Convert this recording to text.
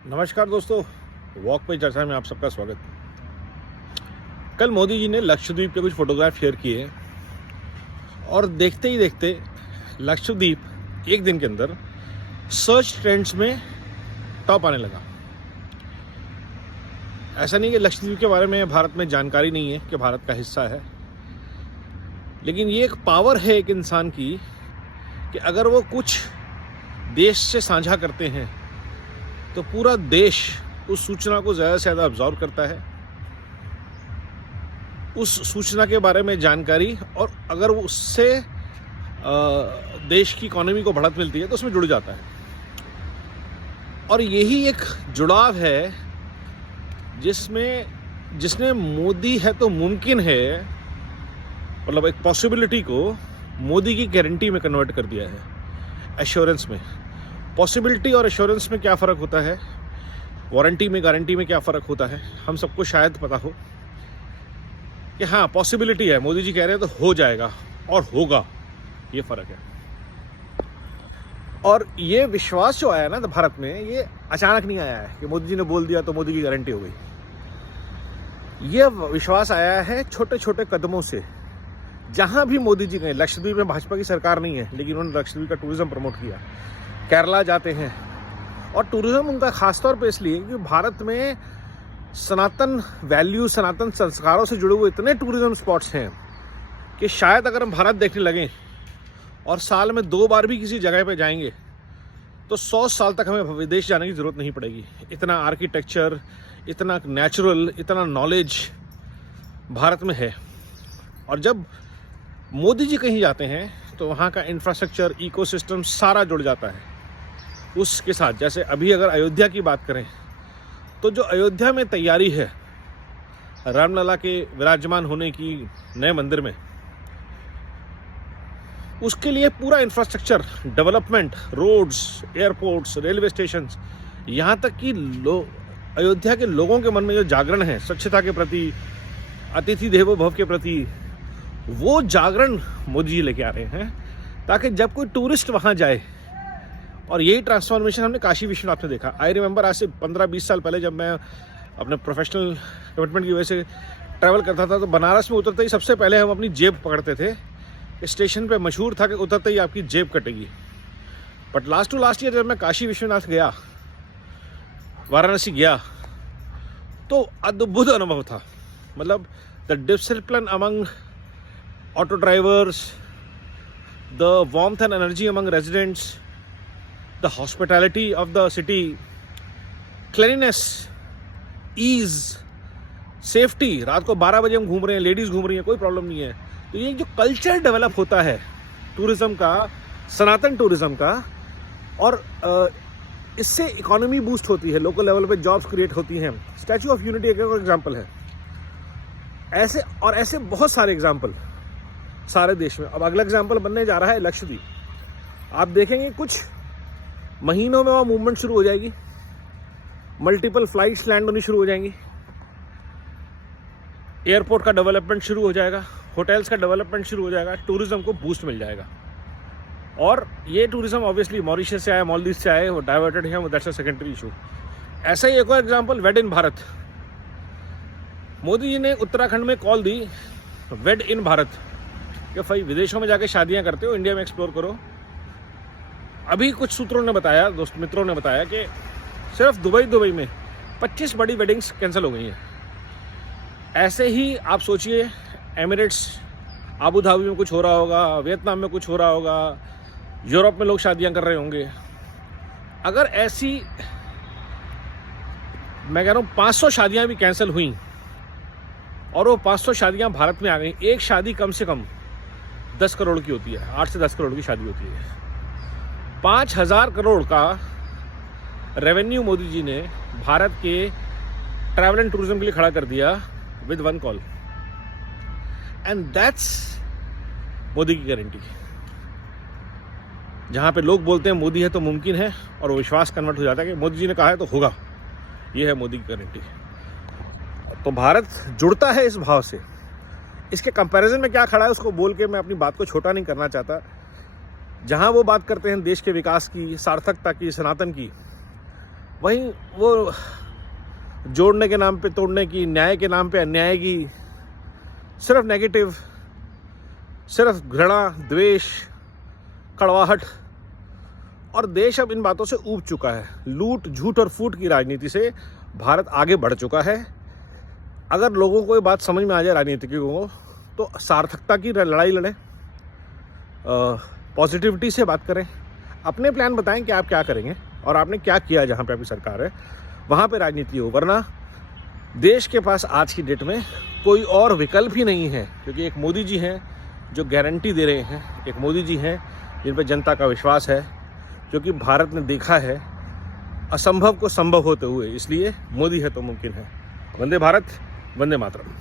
नमस्कार दोस्तों, वॉक पे चर्चा में आप सबका स्वागत। कल मोदी जी ने लक्षद्वीप के कुछ फोटोग्राफ शेयर किए और देखते ही देखते लक्षद्वीप एक दिन के अंदर सर्च ट्रेंड्स में टॉप आने लगा। ऐसा नहीं कि लक्षद्वीप के बारे में भारत में जानकारी नहीं है कि भारत का हिस्सा है, लेकिन ये एक पावर है एक इंसान की कि अगर वो कुछ देश से साझा करते हैं तो पूरा देश उस सूचना को ज़्यादा से ज़्यादा अब्जॉर्व करता है, उस सूचना के बारे में जानकारी, और अगर वो उससे देश की इकोनॉमी को बढ़त मिलती है तो उसमें जुड़ जाता है। और यही एक जुड़ाव है जिसने मोदी है तो मुमकिन है, मतलब एक पॉसिबिलिटी को मोदी की गारंटी में कन्वर्ट कर दिया है, एश्योरेंस में। पॉसिबिलिटी और एश्योरेंस में क्या फ़र्क होता है, वारंटी में गारंटी में क्या फ़र्क होता है, हम सबको शायद पता हो कि हाँ पॉसिबिलिटी है, मोदी जी कह रहे हैं तो हो जाएगा और होगा, ये फ़र्क है। और ये विश्वास जो आया ना भारत में, ये अचानक नहीं आया है कि मोदी जी ने बोल दिया तो मोदी की गारंटी हो गई। ये विश्वास आया है छोटे छोटे कदमों से। जहाँ भी मोदी जी गए, लक्षद्वीप में भाजपा की सरकार नहीं है लेकिन उन्होंने लक्षद्वीप का टूरिज़्म प्रमोट किया। केरला जाते हैं, और टूरिज़्म उनका खासतौर पे इसलिए कि भारत में सनातन वैल्यू, सनातन संस्कारों से जुड़े हुए इतने टूरिज़्म स्पॉट्स हैं कि शायद अगर हम भारत देखने लगें और साल में 2 बार भी किसी जगह पे जाएंगे तो 100 साल तक हमें विदेश जाने की ज़रूरत नहीं पड़ेगी। इतना आर्किटेक्चर, इतना नेचुरल, इतना नॉलेज भारत में है। और जब मोदी जी कहीं जाते हैं तो वहाँ का इंफ्रास्ट्रक्चर, इकोसिस्टम सारा जुड़ जाता है उसके साथ। जैसे अभी अगर अयोध्या की बात करें तो जो अयोध्या में तैयारी है रामलला के विराजमान होने की नए मंदिर में, उसके लिए पूरा infrastructure development, roads, airports, railway station, यहाँ तक कि अयोध्या के लोगों के मन में जो जागरण है स्वच्छता के प्रति, अतिथि देवो भव के प्रति, वो जागरण मोदी जी लेके आ रहे हैं ताकि जब कोई टूरिस्ट वहाँ जाए। और यही ट्रांसफॉर्मेशन हमने काशी विश्वनाथ में देखा। आई रिमेंबर आज से 15-20 साल पहले जब मैं अपने प्रोफेशनल कमिटमेंट की वजह से ट्रैवल करता था तो बनारस में उतरते ही सबसे पहले हम अपनी जेब पकड़ते थे। स्टेशन पे मशहूर था कि उतरते ही आपकी जेब कटेगी। But last to last year जब मैं काशी विश्वनाथ गया, वाराणसी गया, तो अद्भुत अनुभव था। मतलब the discipline among auto drivers, the warmth and energy among residents, the hospitality of the city, cleanliness, ease, safety। रात को 12 बजे हम घूम रहे हैं, लेडीज़ घूम रही हैं, कोई प्रॉब्लम नहीं है। तो ये जो कल्चर डेवलप होता है टूरिज़्म का, सनातन टूरिज़्म का, और इससे इकोनॉमी बूस्ट होती है, लोकल लेवल पे जॉब्स क्रिएट होती हैं। स्टैचू ऑफ यूनिटी एक एग्जाम्पल है। ऐसे बहुत सारे एग्जाम्पल सारे देश में। अब अगला एग्जाम्पल बनने जा रहा है लक्षद्वीप। आप देखेंगे कुछ महीनों में वहाँ मूवमेंट शुरू हो जाएगी, मल्टीपल फ्लाइट्स लैंड होनी शुरू हो जाएंगी, एयरपोर्ट का डेवलपमेंट शुरू हो जाएगा, होटल्स का डेवलपमेंट शुरू हो जाएगा, टूरिज्म को बूस्ट मिल जाएगा। और ये टूरिज्म ऑब्वियसली मॉरिशस से आया, मालदीव से आए, वो डाइवर्टेड है, दैट्स अ सेकेंडरी इशू। ऐसा ही एक और एग्जाम्पल, वेड इन भारत। मोदी जी ने उत्तराखंड में कॉल दी वेड इन भारत कि भाई विदेशों में जाके शादियाँ करते हो, इंडिया में एक्सप्लोर करो। अभी कुछ सूत्रों ने बताया, दोस्त मित्रों ने बताया कि सिर्फ दुबई में 25 बड़ी वेडिंग्स कैंसिल हो गई हैं। ऐसे ही आप सोचिए, एमिरेट्स, आबू धाबी में कुछ हो रहा होगा, वियतनाम में कुछ हो रहा होगा, यूरोप में लोग शादियां कर रहे होंगे। अगर ऐसी मैं कह रहा हूँ 500 शादियां भी कैंसिल हुई और वो 500 शादियां भारत में आ गई, एक शादी कम से कम 10 करोड़ की होती है, 8 से 10 करोड़ की शादी होती है। 5000 करोड़ का रेवेन्यू मोदी जी ने भारत के ट्रैवल एंड टूरिज्म के लिए खड़ा कर दिया with one call. And that's Modi की गारंटी। जहाँ पे लोग बोलते हैं मोदी है तो मुमकिन है, और वो विश्वास कन्वर्ट हो जाता है कि मोदी जी ने कहा है तो होगा, ये है मोदी की गारंटी। तो भारत जुड़ता है इस भाव से। इसके कंपैरिजन में क्या खड़ा है उसको बोल के मैं अपनी बात को छोटा नहीं करना चाहता। जहाँ वो बात करते हैं देश के विकास की, सार्थकता की, सनातन की, वहीं वो जोड़ने के नाम पे तोड़ने की, न्याय के नाम पे अन्याय की, सिर्फ नेगेटिव, सिर्फ घृणा, द्वेष, कड़वाहट। और देश अब इन बातों से ऊब चुका है। लूट, झूठ और फूट की राजनीति से भारत आगे बढ़ चुका है। अगर लोगों को ये बात समझ में आ जाए, राजनीतिकों को, तो सार्थकता की लड़ाई लड़ें, पॉजिटिविटी से बात करें, अपने प्लान बताएं कि आप क्या करेंगे और आपने क्या किया जहाँ पे आपकी सरकार है, वहाँ पे राजनीति हो। वरना देश के पास आज की डेट में कोई और विकल्प ही नहीं है, क्योंकि एक मोदी जी हैं जो गारंटी दे रहे हैं, एक मोदी जी हैं जिन पर जनता का विश्वास है, क्योंकि भारत ने देखा है असंभव को संभव होते हुए। इसलिए मोदी है तो मुमकिन है। वंदे भारत, वंदे मातरम।